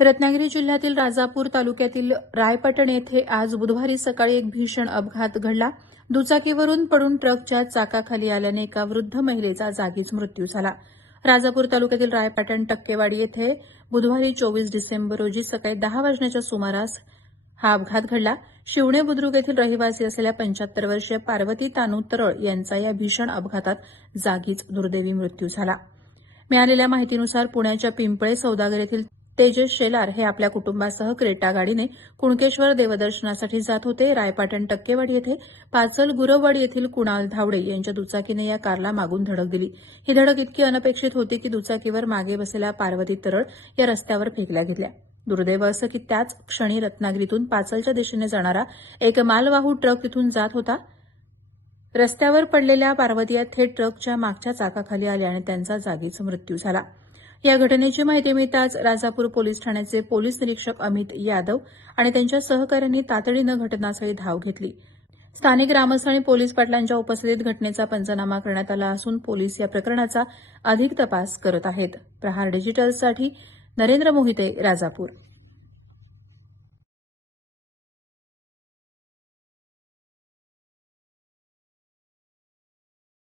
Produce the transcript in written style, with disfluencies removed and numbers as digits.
रत्नागिरी जिल्ह्यातील राजापूर तालुक्यातील रायपाटण येथे आज बुधवारी सकाळी एक भीषण अपघात घडला। दुचाकीवरून पडून ट्रकच्या चाकाखाली आल्याने एका वृद्ध महिलेचा जागीच मृत्यू झाला। राजापूर तालुक्यातील रायपाटण टक्केवाडी येथे बुधवारी 24 डिसेंबर रोजी सकाळी 10 वाजण्याच्या सुमारास हा अपघात घडला। शिवणे बुद्रुक येथील रहिवासी असलेल्या 75 वर्षीय पार्वती तानू तरळ यांचा या भीषण अपघातात जागीच दुर्दैवी मृत्यू झाला। मिळालेल्या माहितीनुसार पुण्याच्या पिंपळे सौदागर येथील तेजस शेलार हे आपल्या कुटुंबासह क्रेटा गाडीने कुणकेश्वर देवदर्शनासाठी जात होते। रायपाटण टक्केवाडी येथे पाचल गुरववाडी येथील कुणाल धावडे यांच्या दुचाकीने या कारला मागून धडक दिली। ही धडक इतकी अनपेक्षित होती की दुचाकीवर मागे बसलेल्या पार्वती तरळ या रस्त्यावर फेकल्या गेल्या। दुर्दैव असं की त्याच क्षणी रत्नागिरीतून पाचलच्या दिशेने जाणारा एक मालवाहू ट्रक तिथून जात होता। रस्त्यावर पडलेल्या पार्वती या थेट ट्रकच्या मागच्या चाकाखाली आल्या आणि त्यांचा जागीच मृत्यू झाला। या घटनेची माहिती मिळताच राजापूर पोलीस ठाण्याचे पोलीस निरीक्षक अमित यादव आणि त्यांच्या सहकाऱ्यांनी तातडीनं घटनास्थळी धाव घेतली। स्थानिक ग्रामस्थ आणि पोलीस पाटलांच्या उपस्थितीत घटनेचा पंचनामा करण्यात आला असून पोलीस या प्रकरणाचा अधिक तपास करत आहेत। प्रहार डिजिटलसाठी नरेंद्र मोहिते, राजापूर।